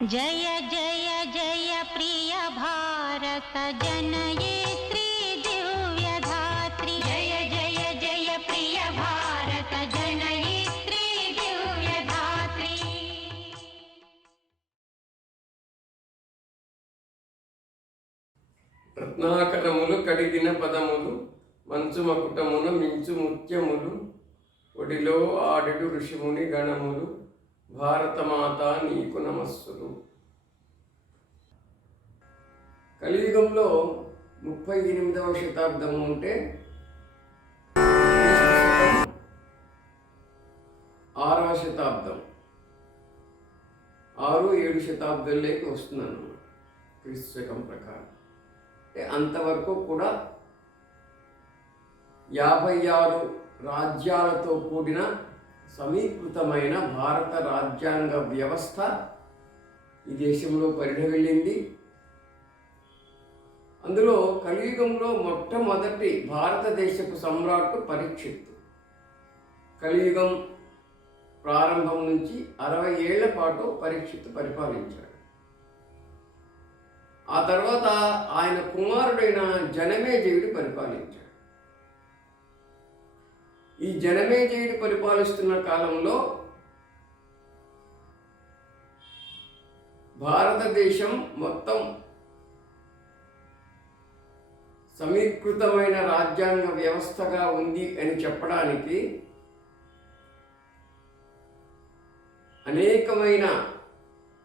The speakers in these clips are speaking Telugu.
जय जय जय प्रिय भारत जनयित्री दिव्यधात्री। जय जय जय प्रिय भारत जनयित्री दिव्यधात्री। రత్నాకరములు కడిగిన పదములు మంచు మకుటమున మించు ముత్యములు ఒడిలో ఆడెడు ఋషిముని గణములు భారతమాత నీకు నమస్సులు. కలియుగంలో 38వ శతాబ్దం ఉంటే 6వ శతాబ్దం 6-7 శతాబ్దంలోకి వస్తుందన్నమాట క్రీస్తు శకం ప్రకారం. అంతవరకు కూడా 56 రాజ్యాలతో కూడిన సమీకృతమైన భారత రాజ్యాంగ వ్యవస్థ ఈ దేశంలో పరిఢవిల్లింది. అందులో కలియుగంలో మొట్టమొదటి భారతదేశపు సమ్రాట్టు పరీక్షిత్తు. కలియుగం ప్రారంభం నుంచి 60 ఏళ్ల పాటు పరీక్షిత్తు పరిపాలించాడు. ఆ తర్వాత ఆయన కుమారుడైన జనమేజయుడు పరిపాలించాడు. ఈ జనమేజయుడు పరిపాలిస్తున్న కాలంలో భారతదేశం మొత్తం సమీకృతమైన రాజ్యాంగ వ్యవస్థగా ఉంది అని చెప్పడానికి అనేకమైన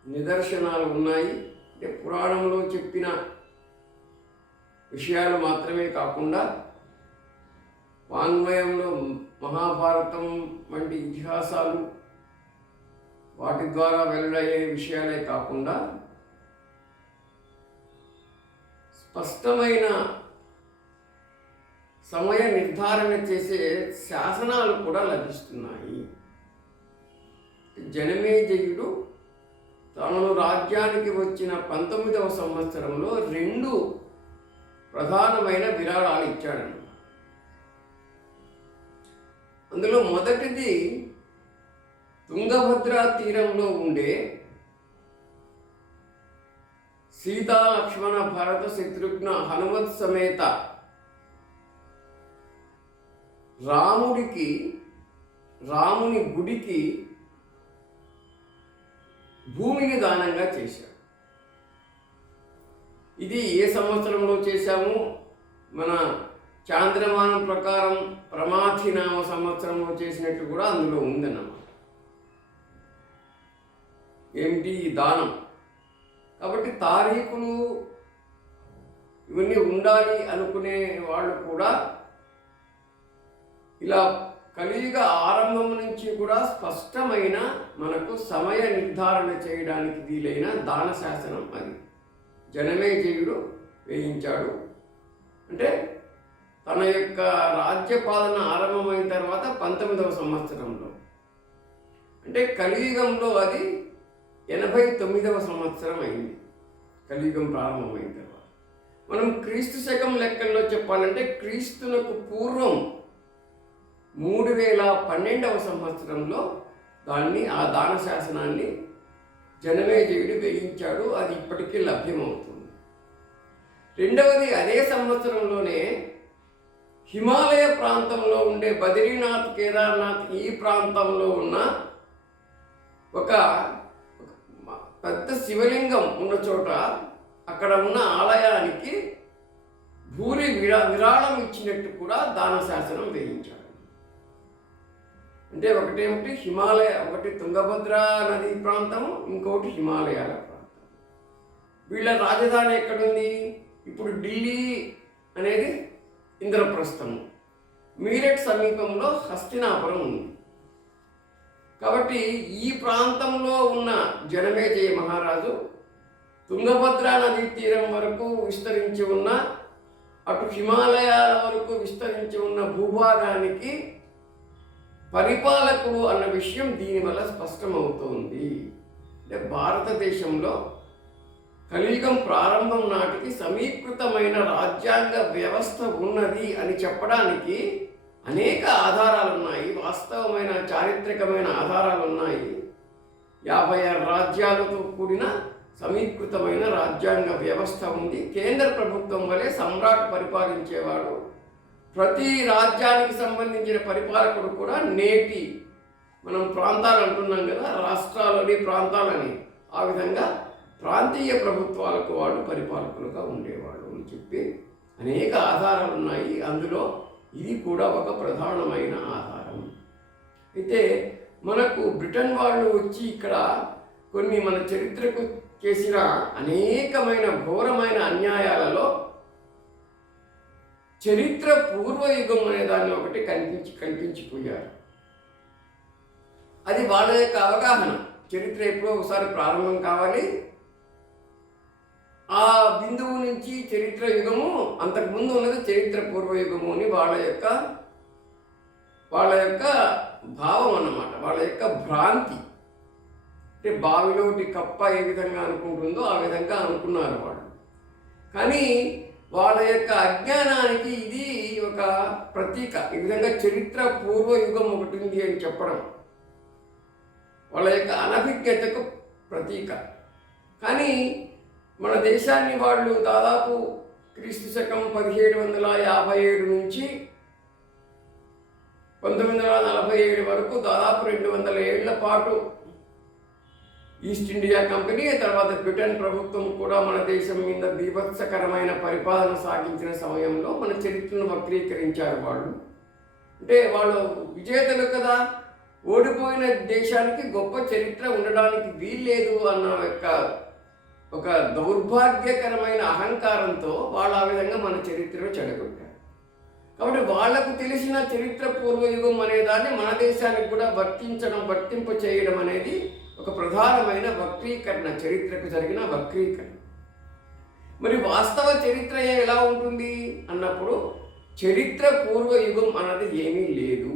నిదర్శనాలు ఉన్నాయి. అంటే పురాణంలో చెప్పిన విషయాలు మాత్రమే కాకుండా వాంగ్మయంలో మహాభారతం వంటి ఇతిహాసాలు వాటి ద్వారా వెల్లడయ్యే విషయాలే కాకుండా స్పష్టమైన సమయ నిర్ధారణ చేసే శాసనాలు కూడా లభిస్తున్నాయి. జనమేజయుడు తాను రాజ్యానికి వచ్చిన 19వ సంవత్సరంలో 2 ప్రధానమైన విరాళాలు ఇచ్చాడన్నమాట. అందులో మొదటిది తుంగభద్రా తీరంలో ఉండే సీతా లక్ష్మణ భరత శత్రుఘ్న హనుమత్ సమేత రాముని గుడికి భూమిని దానంగా చేశాడు. ఇది ఏ సంవత్సరంలో చేశాము? మన చాంద్రమానం ప్రకారం ప్రమాథినామ సంవత్సరంలో చేసినట్టు కూడా అందులో ఉందన్నమాట. ఏమిటి ఈ దానం? కాబట్టి తారీఖులు ఇవన్నీ ఉండాలి అనుకునే వాళ్ళు కూడా ఇలా కలియుగ ఆరంభం నుంచి కూడా స్పష్టమైన మనకు సమయ నిర్ధారణ చేయడానికి వీలైన దాన శాసనం అది జనమేజయుడు వేయించాడు. అంటే తన యొక్క రాజ్యపాలన ఆరంభమైన తర్వాత 19వ సంవత్సరంలో, అంటే కలియుగంలో అది 89వ సంవత్సరం అయింది. కలియుగం ప్రారంభమైన తర్వాత మనం క్రీస్తు శకం లెక్కల్లో చెప్పాలంటే క్రీస్తునకు పూర్వం 3012వ సంవత్సరంలో ఆ దాన శాసనాన్ని జనమేజయుడు వేయించాడు. అది ఇప్పటికీ లభ్యమవుతుంది. రెండవది, అదే సంవత్సరంలోనే హిమాలయ ప్రాంతంలో ఉండే బద్రీనాథ్, కేదార్నాథ్ ఈ ప్రాంతంలో ఉన్న ఒక పెద్ద శివలింగం ఉన్న చోట అక్కడ ఉన్న ఆలయానికి విరాళం ఇచ్చినట్టు కూడా దాన శాసనం వేయించాడు. అంటే ఒకటి తుంగభద్ర నది ప్రాంతము, ఇంకొకటి హిమాలయాల ప్రాంతం. వీళ్ళ రాజధాని ఎక్కడుంది? ఇప్పుడు ఢిల్లీ అనేది ఇంద్రప్రస్థము, మీరట్ సమీపంలో హస్తినాపురం ఉంది. కాబట్టి ఈ ప్రాంతంలో ఉన్న జనమేజయ మహారాజు తుంగభద్రా నదీ తీరం వరకు విస్తరించి ఉన్న, అటు హిమాలయాల వరకు విస్తరించి ఉన్న భూభాగానికి పరిపాలకుడు అన్న విషయం దీనివల్ల స్పష్టమవుతోంది. అంటే భారతదేశంలో కలియుగం ప్రారంభం నాటికి సమీకృతమైన రాజ్యాంగ వ్యవస్థ ఉన్నది అని చెప్పడానికి అనేక ఆధారాలు ఉన్నాయి. వాస్తవమైన చారిత్రకమైన ఆధారాలు ఉన్నాయి. 56 రాజ్యాలతో కూడిన సమీకృతమైన రాజ్యాంగ వ్యవస్థ ఉంది. కేంద్ర ప్రభుత్వం వలె సమ్రాట్ పరిపాలించేవాడు. ప్రతి రాజ్యానికి సంబంధించిన పరిపాలకుడు కూడా నేటి మనం ప్రాంతాలు అంటున్నాం కదా, రాష్ట్రాలని ప్రాంతాలని, ఆ విధంగా ప్రాంతీయ ప్రభుత్వాలకు వాళ్ళు పరిపాలకులుగా ఉండేవాళ్ళు అని చెప్పి అనేక ఆధారాలు ఉన్నాయి. అందులో ఇది కూడా ఒక ప్రధానమైన ఆధారం. అయితే మనకు బ్రిటన్ వాళ్ళు వచ్చి ఇక్కడ కొన్ని మన చరిత్రకు చేసిన అనేకమైన ఘోరమైన అన్యాయాలలో చరిత్ర పూర్వయుగం అనే దాన్ని ఒకటి కల్పించిపోయారు. అది వాళ్ళ యొక్క అవగాహన. చరిత్ర ఎప్పుడో ఒకసారి ప్రారంభం కావాలి, ఆ బిందువు నుంచి చరిత్ర యుగము, అంతకుముందు ఉన్నది చరిత్ర పూర్వయుగము అని వాళ్ళ యొక్క భావం అన్నమాట, వాళ్ళ యొక్క భ్రాంతి. అంటే బావిలోటి కప్ప ఏ విధంగా అనుకుంటుందో ఆ విధంగా అనుకున్నారు వాళ్ళు. కానీ వాళ్ళ యొక్క అజ్ఞానానికి ఇది ఒక ప్రతీక. ఈ విధంగా చరిత్ర పూర్వయుగం ఒకటి ఉంది అని చెప్పడం వాళ్ళ యొక్క అనభిజ్ఞతకు ప్రతీక. కానీ మన దేశాన్ని వాళ్ళు దాదాపు క్రీస్తు శకం 1757 నుంచి 1947 వరకు దాదాపు 200 ఏళ్ల పాటు ఈస్ట్ ఇండియా కంపెనీ, తర్వాత బ్రిటన్ ప్రభుత్వం కూడా మన దేశం మీద బీభత్సకరమైన పరిపాలన సాగించిన సమయంలో మన చరిత్రను వక్రీకరించారు వాళ్ళు. అంటే వాళ్ళు విజేతలు కదా, ఓడిపోయిన దేశానికి గొప్ప చరిత్ర ఉండడానికి వీల్లేదు అన్న యొక్క ఒక దౌర్భాగ్యకరమైన అహంకారంతో వాళ్ళు ఆ విధంగా మన చరిత్రను చెడగొట్టారు. కాబట్టి వాళ్లకు తెలిసిన చరిత్ర పూర్వయుగం అనే దాన్ని మన దేశానికి కూడా వర్తింప చేయడం అనేది ఒక ప్రధానమైన వక్రీకరణ, చరిత్రకు జరిగిన వక్రీకరణ. మరి వాస్తవ చరిత్ర ఎలా ఉంటుంది అన్నప్పుడు చరిత్ర పూర్వయుగం అన్నది ఏమీ లేదు.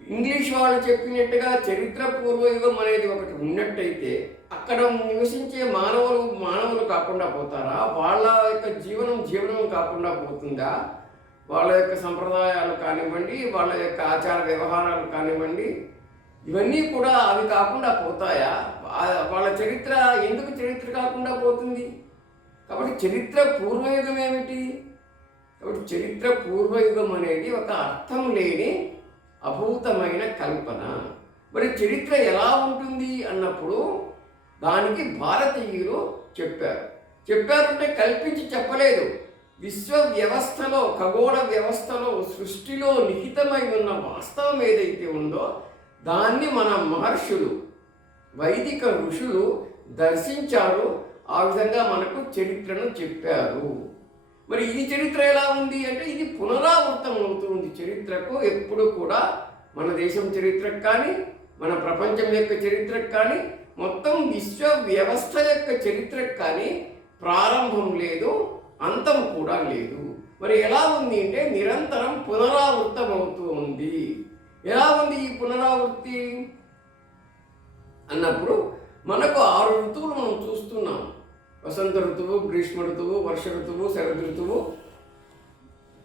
ఇంగ్లీష్ వాళ్ళు చెప్పినట్టుగా చరిత్ర పూర్వయుగం అనేది ఒకటి ఉన్నట్టయితే అక్కడ నివసించే మానవులు కాకుండా పోతారా? వాళ్ళ యొక్క జీవనం కాకుండా పోతుందా? వాళ్ళ యొక్క సంప్రదాయాలు కానివ్వండి, వాళ్ళ యొక్క ఆచార వ్యవహారాలు కానివ్వండి, ఇవన్నీ కూడా అవి కాకుండా పోతాయా? వాళ్ళ చరిత్ర ఎందుకు చరిత్ర కాకుండా పోతుంది? కాబట్టి చరిత్ర పూర్వయుగం ఏమిటి? కాబట్టి చరిత్ర పూర్వయుగం అనేది ఒక అర్థం లేని అభూతమైన కల్పన. మరి చరిత్ర ఎలా ఉంటుంది అన్నప్పుడు దానికి భారతీయులు చెప్పారంటే కల్పించి చెప్పలేదు. విశ్వ వ్యవస్థలో, ఖగోళ వ్యవస్థలో, సృష్టిలో నిహితమై ఉన్న వాస్తవం ఏదైతే ఉందో దాన్ని మన మహర్షులు, వైదిక ఋషులు దర్శించారు. ఆ విధంగా మనకు చరిత్రను చెప్పారు. మరి ఇది చరిత్ర ఎలా ఉంది అంటే ఇది పునరావృతం అవుతుంది. చరిత్రకు ఎప్పుడు కూడా మన దేశం చరిత్రకు కానీ, మన ప్రపంచం యొక్క చరిత్రకు కానీ, మొత్తం విశ్వ వ్యవస్థ యొక్క చరిత్రకు కానీ ప్రారంభం లేదు, అంతం కూడా లేదు. మరి ఎలా ఉంది అంటే నిరంతరం పునరావృతం అవుతూ ఉంది. ఎలా ఉంది ఈ పునరావృత్తి అన్నప్పుడు మనకు 6 ఋతువులు మనం చూస్తున్నాం. వసంత ఋతువు, గ్రీష్మ ఋతువు, వర్ష ఋతువు, శరద్ ఋతువు,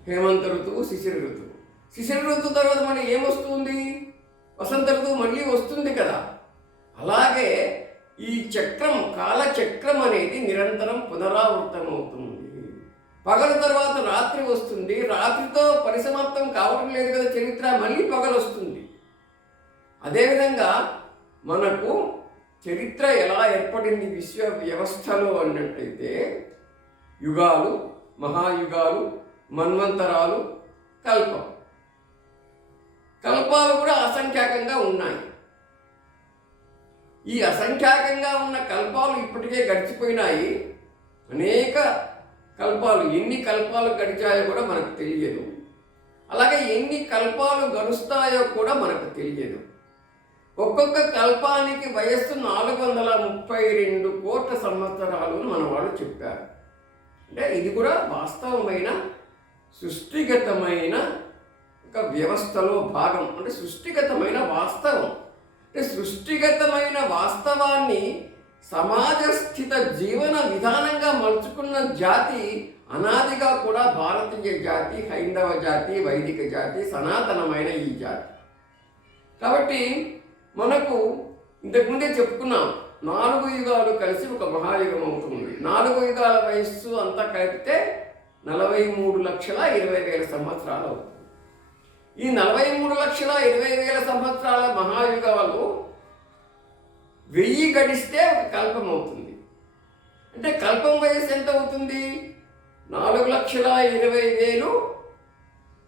హేమంత ఋతువు, శిశిర ఋతువు. శిశిర ఋతువు తర్వాత మనకి ఏమొస్తుంది? వసంత ఋతువు మళ్ళీ వస్తుంది కదా. అలాగే ఈ చక్రం, కాలచక్రం అనేది నిరంతరం పునరావృతం అవుతుంది. పగల తర్వాత రాత్రి వస్తుంది, రాత్రితో పరిసమాప్తం కావటం లేదు కదా చరిత్ర, మళ్ళీ పగలు వస్తుంది. అదేవిధంగా మనకు చరిత్ర ఎలా ఏర్పడింది విశ్వ వ్యవస్థలో అన్నట్టయితే యుగాలు, మహాయుగాలు, మన్వంతరాలు, కల్పాలు కూడా అసంఖ్యాకంగా ఉన్నాయి. ఈ అసంఖ్యాకంగా ఉన్న కల్పాలు ఇప్పటికే గడిచిపోయినాయి. అనేక కల్పాలు, ఎన్ని కల్పాలు గడిచాయో కూడా మనకు తెలియదు. అలాగే ఎన్ని కల్పాలు గడుస్తాయో కూడా మనకు తెలియదు. ఒక్కొక్క కల్పానికి వయస్సు 432 కోట్ల సంవత్సరాలు మన వాళ్ళు చెప్పారు. అంటే ఇది కూడా వాస్తవమైన సృష్టిగతమైన ఒక వ్యవస్థలో భాగం. అంటే సృష్టిగతమైన వాస్తవం. అంటే సృష్టిగతమైన వాస్తవాన్ని సమాజస్థిత జీవన విధానంగా మలుచుకున్న జాతి అనాదిగా కూడా భారతీయ జాతి, హైందవ జాతి, వైదిక జాతి, సనాతనమైన ఈ జాతి. కాబట్టి మనకు ఇంతకుముందే చెప్పుకున్నాం, 4 యుగాలు కలిసి ఒక మహాయుగం అవుతుంది. 4 యుగాల వయస్సు అంతా కలిపితే 43,20,000 సంవత్సరాలు అవుతుంది. ఈ 43,20,000 సంవత్సరాల మహాయుగాలు 1000 గడిస్తే ఒక కల్పం అవుతుంది. అంటే కల్పం వయస్సు ఎంత అవుతుంది? 4,20,000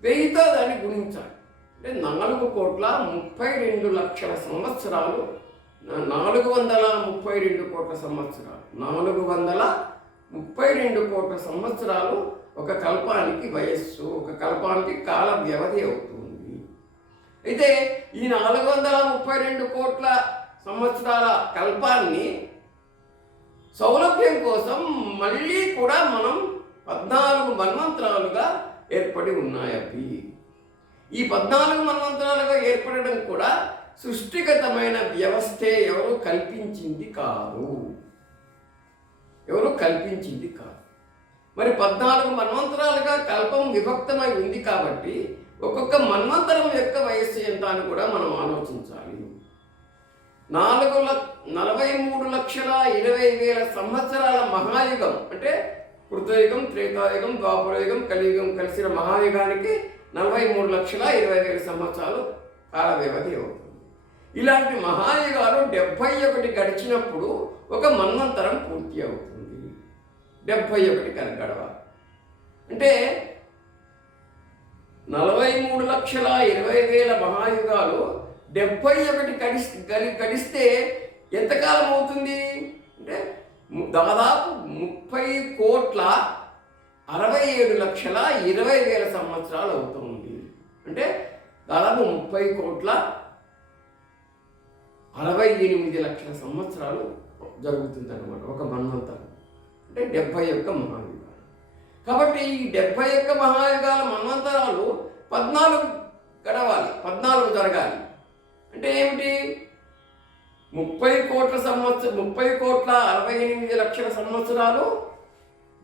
1000తో దాన్ని గుణించాలి. అంటే 4,32,00,000 సంవత్సరాలు, 432 కోట్ల సంవత్సరాలు, 432 కోట్ల సంవత్సరాలు ఒక కల్పానికి వయస్సు, ఒక కల్పానికి కాల వ్యవధి అవుతుంది. అయితే ఈ 432 కోట్ల సంవత్సరాల కల్పాన్ని సౌలభ్యం కోసం మళ్ళీ కూడా మనం 14 మన్వంతరాలుగా ఏర్పడి ఉన్నాయి. అవి ఈ 14 మన్వంతరాలుగా ఏర్పడడం కూడా సృష్టిగతమైన వ్యవస్థే, ఎవరు కల్పించింది కాదు. మరి 14 మన్వంతరాలుగా కల్పం విభక్తమై ఉంది కాబట్టి ఒక్కొక్క మన్వంతరం యొక్క వయస్సు ఎంత అని కూడా మనం ఆలోచించాలి. 43,20,000 సంవత్సరాల మహాయుగం అంటే కృతయుగం, త్రేతాయుగం, ద్వాపరయుగం, కలియుగం కలిసిన మహాయుగానికి 43,20,000 సంవత్సరాలు కాల వ్యవధి అవుతుంది. ఇలాంటి మహాయుగాలు 71 గడిచినప్పుడు ఒక మన్వంతరం పూర్తి అవుతుంది. 71 గడవాలి. అంటే 43,20,000 మహాయుగాలు 71 గడిస్తే ఎంతకాలం అవుతుంది అంటే దాదాపు 30,67,20,000 సంవత్సరాలు అవుతుంది. అంటే దాదాపు 30,68,00,000 సంవత్సరాలు జరుగుతుంది అన్నమాట ఒక మన్వంతరం. అంటే 71 మహాయుగాలు. కాబట్టి ఈ 71 మహాయుగాల మన్వంతరాలు 14 గడవాలి, 14 జరగాలి. అంటే ఏమిటి? 30,68,00,000 సంవత్సరాలు,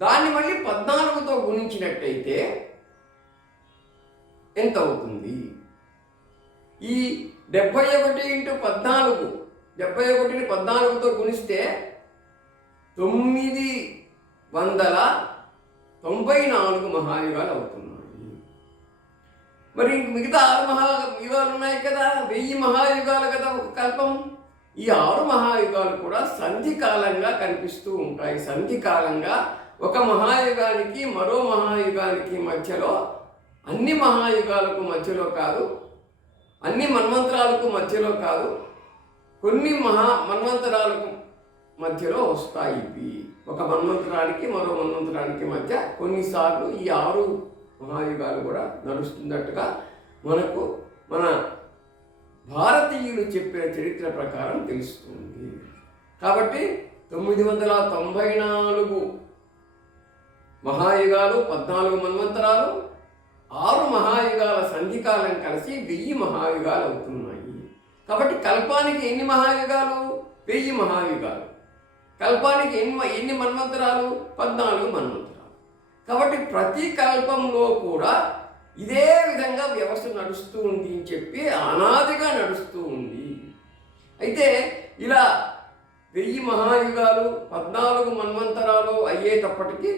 దాన్ని మళ్ళీ 14తో గుణించినట్టయితే ఎంత అవుతుంది? ఈ 71 × 14, 71ని 14తో గుణిస్తే 994 మహాయుగాలు అవుతున్నాయి. మరి మిగతా 6 మహాయుగాలు ఉన్నాయి కదా, 1000 మహాయుగాలు కదా ఒక కల్పం. ఈ 6 మహాయుగాలు కూడా సంధికాలంగా కనిపిస్తూ ఉంటాయి. సంధికాలంగా ఒక మహాయుగానికి మరో మహాయుగానికి మధ్యలో, అన్ని మహాయుగాలకు మధ్యలో కాదు, అన్ని మన్వంతరాలకు మధ్యలో కాదు, కొన్ని మన్వంతరాలకు మధ్యలో వస్తాయి. ఇవి ఒక మన్వంతరానికి మరో మన్వంతరానికి మధ్య కొన్నిసార్లు ఈ 6 మహాయుగాలు కూడా నడుస్తున్నట్టుగా మనకు మన భారతీయులు చెప్పిన చరిత్ర ప్రకారం తెలుస్తుంది. కాబట్టి 994 మహాయుగాలు, 14 మన్వంతరాలు, 6 మహాయుగాల సంధికాలం కలిసి 1000 మహాయుగాలు అవుతున్నాయి. కాబట్టి కల్పానికి ఎన్ని మహాయుగాలు? 1000 మహాయుగాలు. కల్పానికి ఎన్ని మన్వంతరాలు? 14 మన్వంతరాలు. కాబట్టి ప్రతి కల్పంలో కూడా ఇదే విధంగా వ్యవస్థ నడుస్తూ ఉంది అని చెప్పి అనాదిగా నడుస్తూ ఉంది. అయితే ఇలా 1000 మహాయుగాలు, 14 మన్వంతరాలు అయ్యేటప్పటికీ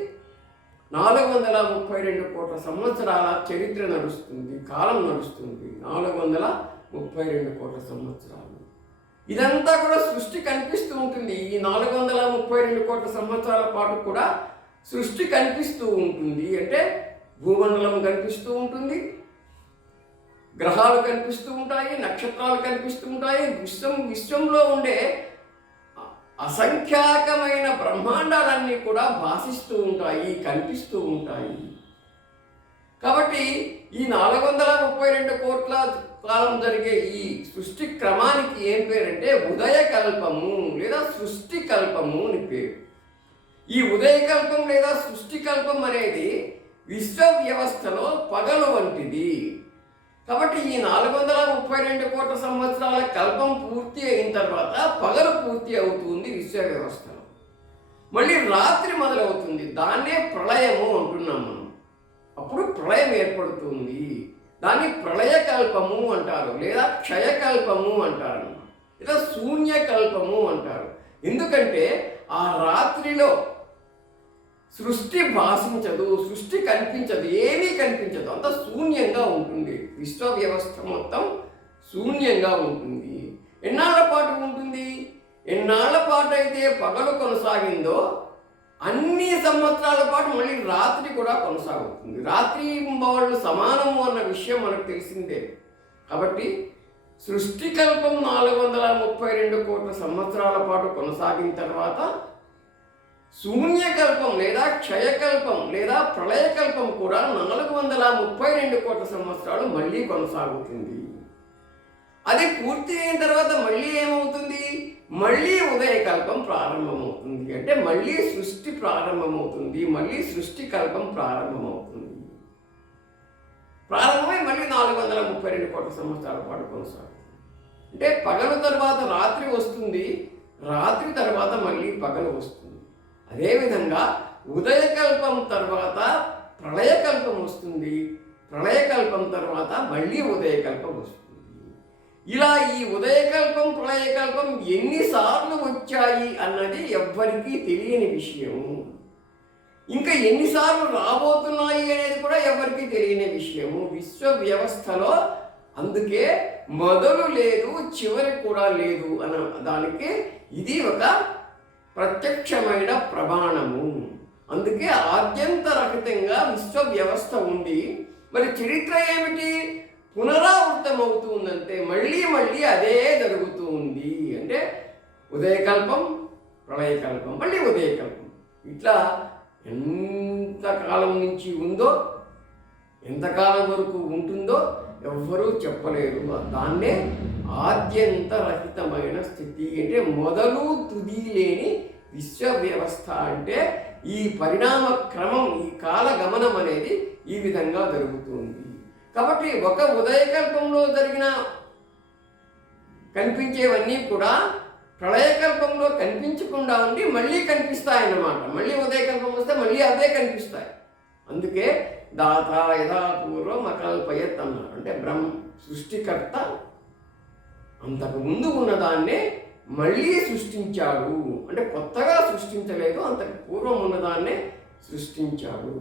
432 కోట్ల సంవత్సరాల చరిత్ర నడుస్తుంది, కాలం నడుస్తుంది. 432 కోట్ల సంవత్సరాలు. ఇదంతా కూడా సృష్టి కనిపిస్తూ ఉంటుంది. ఈ 432 కోట్ల సంవత్సరాల పాటు కూడా సృష్టి కనిపిస్తూ ఉంటుంది. అంటే భూమండలం కనిపిస్తూ ఉంటుంది, గ్రహాలు కనిపిస్తూ ఉంటాయి, నక్షత్రాలు కనిపిస్తూ ఉంటాయి, విశ్వంలో ఉండే అసంఖ్యాకమైన బ్రహ్మాండాలన్నీ కూడా భాషిస్తూ ఉంటాయి, కనిపిస్తూ ఉంటాయి. కాబట్టి ఈ 432 కోట్ల కాలం జరిగే ఈ సృష్టి క్రమానికి ఏం పేరంటే ఉదయకల్పము లేదా సృష్టి కల్పము అని పేరు. ఈ ఉదయకల్పం లేదా సృష్టి కల్పం అనేది విశ్వ వ్యవస్థలో పగలు వంటిది. కాబట్టి ఈ 432 కోట్ల సంవత్సరాల కల్పం పూర్తి అయిన తర్వాత పగలు పూర్తి అవుతుంది విశ్వ వ్యవస్థలో. మళ్ళీ రాత్రి మొదలవుతుంది. దాన్నే ప్రళయము అంటున్నాం మనం. అప్పుడు ప్రళయం ఏర్పడుతుంది. దాన్ని ప్రళయకల్పము అంటారు లేదా క్షయకల్పము అంటారు. ఇలా శూన్యకల్పము అంటారు. ఎందుకంటే ఆ రాత్రిలో సృష్టి భాషించదు, సృష్టి కనిపించదు, ఏమీ కనిపించదు, అంత శూన్యంగా ఉంటుంది. విశ్వ వ్యవస్థ మొత్తం శూన్యంగా ఉంటుంది. ఎన్నాళ్ల పాటు ఉంటుంది? ఎన్నాళ్ల పాటు అయితే పగలు కొనసాగిందో అన్ని సంవత్సరాల పాటు మళ్ళీ రాత్రి కూడా కొనసాగుతుంది. రాత్రి వాళ్ళు సమానము అన్న విషయం మనకు తెలిసిందే. కాబట్టి సృష్టికల్పం 432 కోట్ల సంవత్సరాల పాటు కొనసాగిన తర్వాత శూన్యకల్పం లేదా క్షయకల్పం లేదా ప్రళయకల్పం కూడా 432 కోట్ల సంవత్సరాలు మళ్ళీ కొనసాగుతుంది. అది పూర్తి అయిన తర్వాత మళ్ళీ ఏమవుతుంది? మళ్ళీ ఉదయకల్పం ప్రారంభమవుతుంది. అంటే మళ్ళీ సృష్టి ప్రారంభమవుతుంది, మళ్ళీ సృష్టి కల్పం ప్రారంభమవుతుంది. ప్రారంభమై మళ్ళీ 432 కోట్ల సంవత్సరాల పాటు కొనసాగుతుంది. అంటే పగలు తర్వాత రాత్రి వస్తుంది, రాత్రి తర్వాత మళ్ళీ పగలు వస్తుంది. అదేవిధంగా ఉదయకల్పం తర్వాత ప్రళయకల్పం వస్తుంది, ప్రళయకల్పం తర్వాత మళ్ళీ ఉదయకల్పం వస్తుంది. ఇలా ఈ ఉదయకల్పం ప్రళయకల్పం ఎన్నిసార్లు వచ్చాయి అన్నది ఎవ్వరికీ తెలియని విషయం. ఇంకా ఎన్నిసార్లు రాబోతున్నాయి అనేది కూడా ఎవరికి తెలియని విషయము విశ్వ వ్యవస్థలో. అందుకే మొదలు లేదు, చివరి కూడా లేదు అన్న దానికి ఇది ఒక ప్రత్యక్షమైన ప్రమాణము. అందుకే ఆద్యంతరహితంగా విశ్వ వ్యవస్థ ఉంది. మరి చరిత్ర ఏమిటి? పునరావృతం అవుతూ ఉందంటే మళ్ళీ మళ్ళీ అదే జరుగుతూ ఉంది. అంటే ఉదయకల్పం, ప్రళయకల్పం, మళ్ళీ ఉదయకల్పం. ఇట్లా ఎంతకాలం నుంచి ఉందో, ఎంతకాలం వరకు ఉంటుందో ఎవ్వరూ చెప్పలేరు. దాన్నే ఆద్యంతరహితమైన స్థితి అంటే మొదలు తుది లేని విశ్వ వ్యవస్థ. అంటే ఈ పరిణామ క్రమం, ఈ కాల గమనం అనేది ఈ విధంగా జరుగుతుంది. కాబట్టి ఒక ఉదయకల్పంలో కనిపించేవన్నీ కూడా ప్రళయకల్పంలో కనిపించకుండా ఉండి మళ్ళీ కనిపిస్తాయన్నమాట. మళ్ళీ ఉదయకల్పం వస్తే మళ్ళీ అవే కనిపిస్తాయి. అందుకే దాత యథా పూర్వం అకల్పయత్ అన్నారు. అంటే సృష్టికర్త అంతకు ముందు ఉన్నదాన్నే మళ్ళీ సృష్టించాడు. అంటే కొత్తగా సృష్టించలేదు, అంతకు పూర్వం ఉన్నదాన్నే సృష్టించాడు.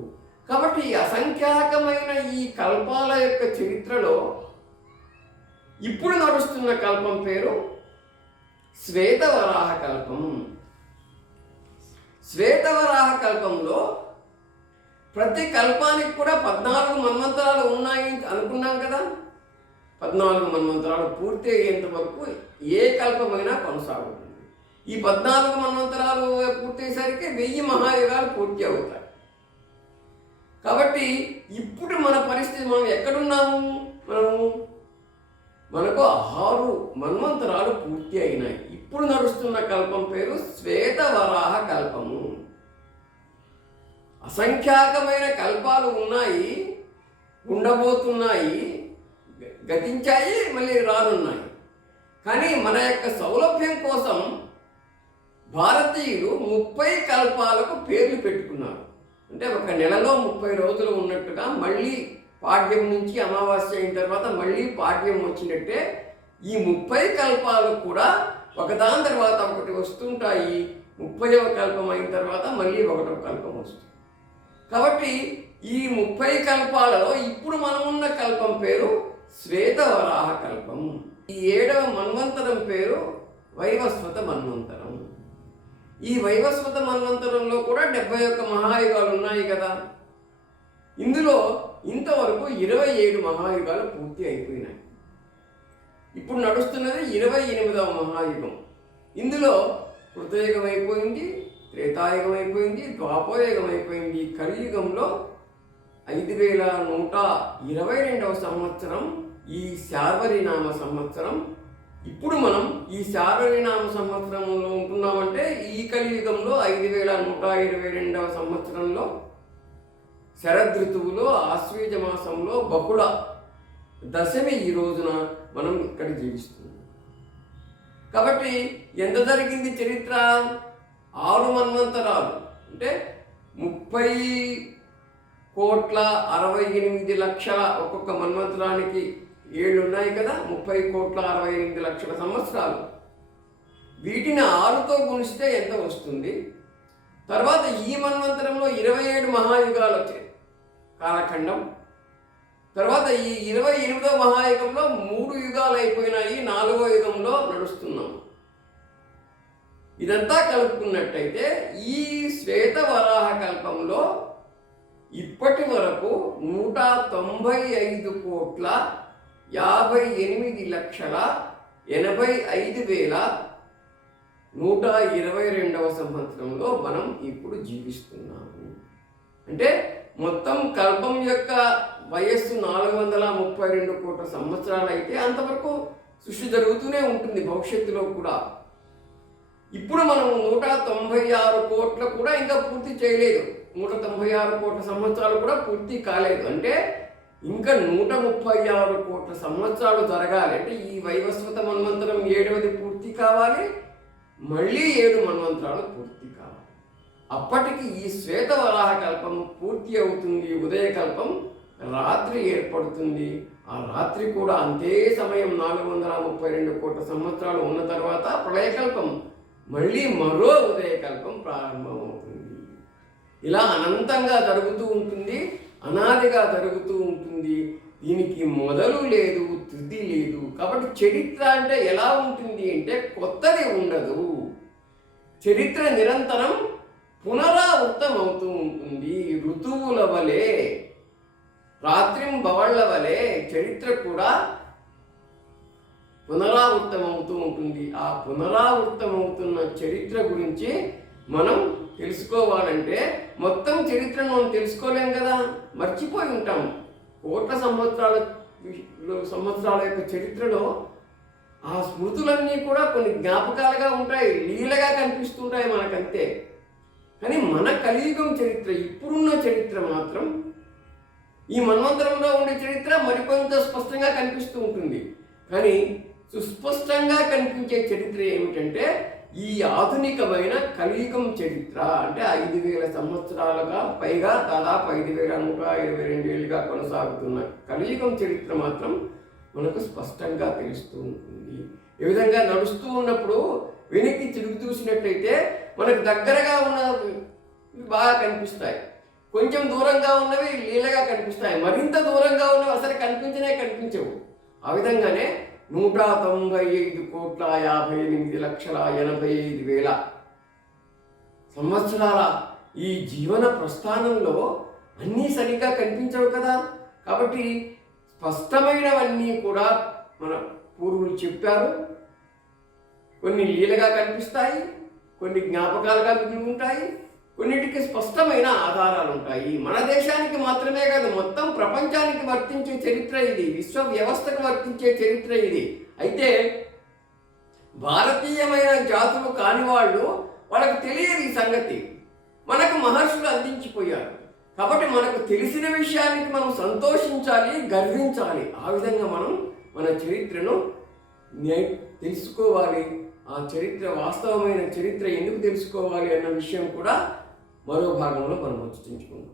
కాబట్టి అసంఖ్యాకమైన ఈ కల్పాల యొక్క చరిత్రలో ఇప్పుడు నడుస్తున్న కల్పం పేరు శ్వేతవరాహ కల్పం. శ్వేతవరాహ కల్పంలో ప్రతి కల్పానికి కూడా 14 మన్వంతరాలు ఉన్నాయి అనుకున్నాం కదా. 14 మన్వంతరాలు పూర్తి అయ్యేంత వరకు ఏ కల్పమైనా కొనసాగుతుంది. ఈ 14 మన్వంతరాలు పూర్తి అయ్యేసరికి 1000 మహాయుగాలు పూర్తి అవుతాయి. కాబట్టి ఇప్పుడు మన పరిస్థితి, మనం ఎక్కడున్నాము? మనకు 6 మన్వంతరాలు పూర్తి అయినాయి. ఇప్పుడు నడుస్తున్న కల్పం పేరు శ్వేతవరాహ కల్పము. అసంఖ్యాకమైన కల్పాలు ఉన్నాయి, ఉండబోతున్నాయి, గతించాయి, మళ్ళీ రానున్నాయి. కానీ మన యొక్క సౌలభ్యం కోసం భారతీయులు 30 కల్పాలకు పేర్లు పెట్టుకున్నారు. అంటే ఒక నెలలో 30 రోజులు ఉన్నట్టుగా మళ్ళీ పాడ్యం నుంచి అమావాస్య అయిన తర్వాత మళ్ళీ పాడ్యం వచ్చినట్టే ఈ 30 కల్పాలు కూడా ఒకదాని తర్వాత ఒకటి వస్తుంటాయి. 30వ కల్పం అయిన తర్వాత మళ్ళీ 1వ కల్పం వస్తుంది. కాబట్టి ఈ 30 కల్పాలలో ఇప్పుడు మనమున్న కల్పం పేరు శ్వేతవరాహ కల్పం. ఈ 7వ మన్వంతరం పేరు వైవస్వత మన్వంతరం. ఈ వైవస్వత మన్వంతరంలో కూడా 71 మహాయుగాలు ఉన్నాయి కదా. ఇందులో ఇంతవరకు 27 మహాయుగాలు పూర్తి అయిపోయినాయి. ఇప్పుడు నడుస్తున్నది 28వ మహాయుగం. ఇందులో కృతయుగం అయిపోయింది, త్రేతాయుగం అయిపోయింది, ద్వాపరయుగం అయిపోయింది. కలియుగంలో 5122వ సంవత్సరం ఈ శార్వరీనామ సంవత్సరం. ఇప్పుడు మనం ఈ శార్వరీనామ సంవత్సరంలో ఉంటున్నామంటే ఈ కలియుగంలో 5122వ సంవత్సరంలో శరదృతువులో ఆశ్వీజ మాసంలో బహుళ దశమి ఈ రోజున మనం ఇక్కడ జీవిస్తున్నాం. కాబట్టి ఎంత జరిగింది చరిత్ర? 6 మన్వంతరాలు అంటే 30,68,00,000 ఒక్కొక్క మన్వంతరానికి 7 ఉన్నాయి కదా. 30,68,00,000 సంవత్సరాలు వీటిని 6తో గుణిస్తే ఎంత వస్తుంది? తర్వాత ఈ మన్వంతరంలో 27 మహాయుగాలు వచ్చాయి కాలఖండం. తర్వాత ఈ 28వ మహాయుగంలో 3 యుగాలు అయిపోయినాయి, 4వ యుగంలో నడుస్తున్నాం. ఇదంతా కలుపుకున్నట్టయితే ఈ శ్వేత వరాహ కల్పంలో ఇప్పటి వరకు 195,58,85,122వ సంవత్సరంలో మనం ఇప్పుడు జీవిస్తున్నాము. అంటే మొత్తం కల్పం యొక్క వయస్సు 432 కోట్ల సంవత్సరాలు అయితే అంతవరకు సృష్టి జరుగుతూనే ఉంటుంది భవిష్యత్తులో కూడా. ఇప్పుడు మనం 196 కోట్లు కూడా ఇంకా పూర్తి చేయలేదు. 196 కోట్ల సంవత్సరాలు కూడా పూర్తి కాలేదు. అంటే ఇంకా 136 కోట్ల సంవత్సరాలు జరగాలి. అంటే ఈ వైవస్వత మన్వంతరం 7వది పూర్తి కావాలి, మళ్ళీ 7 మన్వంతరాలు పూర్తి కావాలి. అప్పటికి ఈ శ్వేత వరాహ కల్పం పూర్తి అవుతుంది. ఉదయకల్పం రాత్రి ఏర్పడుతుంది. ఆ రాత్రి కూడా అంతే సమయం 432 కోట్ల సంవత్సరాలు ఉన్న తర్వాత ప్రళయకల్పం, మళ్ళీ మరో ఉదయకల్పం ప్రారంభమవుతుంది. ఇలా అనంతంగా జరుగుతూ ఉంటుంది, అనాదిగా జరుగుతూ ఉంటుంది. దీనికి మొదలు లేదు, తుది లేదు. కాబట్టి చరిత్ర అంటే ఎలా ఉంటుంది అంటే కొత్తది ఉండదు. చరిత్ర నిరంతరం పునరావృతం అవుతూ ఉంటుంది. ఋతువుల వలె, రాత్రింబవళ్ల వలె చరిత్ర కూడా పునరావృతం అవుతూ ఉంటుంది. ఆ పునరావృతం అవుతున్న చరిత్ర గురించి మనం తెలుసుకోవాలంటే మొత్తం చరిత్రను మనం తెలుసుకోలేం కదా, మర్చిపోయి ఉంటాం. కోట్ల సంవత్సరాల యొక్క చరిత్రలో ఆ స్మృతులన్నీ కూడా కొన్ని జ్ఞాపకాలుగా ఉంటాయి, లీలగా కనిపిస్తుంటాయి మనకంతే. కానీ మన కలియుగం చరిత్ర, ఇప్పుడున్న చరిత్ర మాత్రం ఈ మన్వంతరంలో ఉండే చరిత్ర మరికొంత స్పష్టంగా కనిపిస్తూ ఉంటుంది. కానీ సుస్పష్టంగా కనిపించే చరిత్ర ఏమిటంటే ఈ ఆధునికమైన కలియుగం చరిత్ర. అంటే 5,000 సంవత్సరాలుగా పైగా, దాదాపు 5,122 ఏళ్ళుగా కొనసాగుతున్న కలియుగం చరిత్ర మాత్రం మనకు స్పష్టంగా తెలుస్తూ ఉంటుంది. ఈ విధంగా నడుస్తూ ఉన్నప్పుడు వెనక్కి తిరిగి చూసినట్లయితే మనకు దగ్గరగా ఉన్నవి బాగా కనిపిస్తాయి, కొంచెం దూరంగా ఉన్నవి లీలగా కనిపిస్తాయి, మరింత దూరంగా ఉన్నవి అసలు కనిపించవు. ఆ విధంగానే 195,58,85,000 సంవత్సరాల ఈ జీవన ప్రస్థానంలో అన్నీ సరిగ్గా కనిపించవు కదా. కాబట్టి స్పష్టమైనవన్నీ కూడా మన పూర్వులు చెప్పారు. కొన్ని లీలగా కనిపిస్తాయి, కొన్ని జ్ఞాపకాలుగా మిగిలి ఉంటాయి, కొన్నిటికి స్పష్టమైన ఆధారాలు ఉంటాయి. మన దేశానికి మాత్రమే కాదు, మొత్తం ప్రపంచానికి వర్తించే చరిత్ర ఇది, విశ్వ వ్యవస్థకు వర్తించే చరిత్ర ఇది. అయితే భారతీయమైన జాతులు కాని వాళ్ళకు తెలియదు ఈ సంగతి. మనకు మహర్షులు అందించిపోయారు. కాబట్టి మనకు తెలిసిన విషయానికి మనం సంతోషించాలి, గర్వించాలి. ఆ విధంగా మనం మన చరిత్రను తెలుసుకోవాలి. ఆ చరిత్ర, వాస్తవమైన చరిత్ర ఎందుకు తెలుసుకోవాలి అన్న విషయం కూడా మరో భాగంలో మనం చర్చించుకుందాం.